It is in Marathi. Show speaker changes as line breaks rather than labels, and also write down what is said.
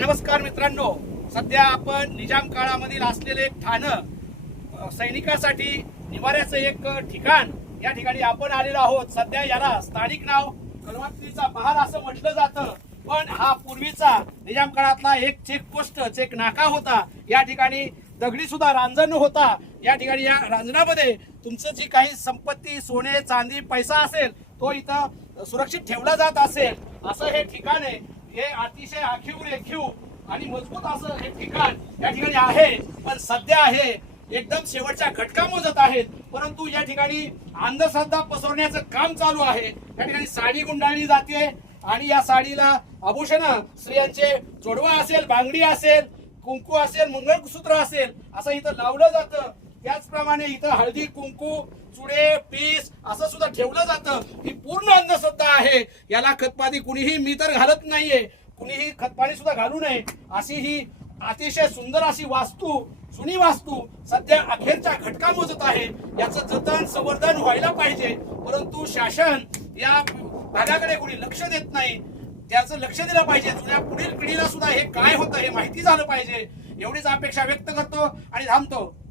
नमस्कार मित्रांनो. सध्या आपण निजाम काळामधील असलेले एक ठाणं सैनिकासाठी निवाऱ्याचं एक ठिकाण. या ठिकाणी आपण आलेलो आहोत. सध्या याला स्थानिक नाव कलवातीचा बहार असं म्हटलं जातं. पण हा पूर्वीचा निजाम काळातला एक चेकपोस्ट चेक नाका होता. या ठिकाणी दगडी सुद्धा रांजण होता. या ठिकाणी या रांजणामध्ये तुमचं जी काही संपत्ती सोने चांदी पैसा असेल तो इथं सुरक्षित ठेवला जात असेल. असं हे ठिकाण आहे. हे अतिशय आखीव रेखीव आणि मजबूत असं हे ठिकाण या ठिकाणी आहे. पण सध्या आहे एकदम शेवटच्या घटका मोजत आहेत. परंतु या ठिकाणी अंधश्रद्धा पसरवण्याचं काम चालू आहे. या ठिकाणी साडी गुंडाळली जाते आणि या साडीला आभूषण स्त्रियांचे जोडवा असेल बांगडी असेल कुंकू असेल मंगळसूत्र असेल असं इथं लावलं जातं. त्याचप्रमाणे इथं हळदी कुंकू चुडे पीस असं सुद्धा ठेवलं जातं. ही पूर्ण आहे. याला खतपाणी कुणीही मी तर घालत नाहीये. कुणीही खतपाणी सुद्धा घालू नये. अशी ही अतिशय सुंदर अशी वास्तू जुनी वास्तू सध्या अखेरच्या घटका मोजत आहे. याचं जतन संवर्धन व्हायला पाहिजे. परंतु शासन या भागाकडे कोणी लक्ष देत नाही. त्याचं लक्ष दिलं पाहिजे. जुन्या पुढील पिढीला सुद्धा हे काय होतं हे माहिती झालं पाहिजे. एवढीच अपेक्षा व्यक्त करतो आणि थांबतो.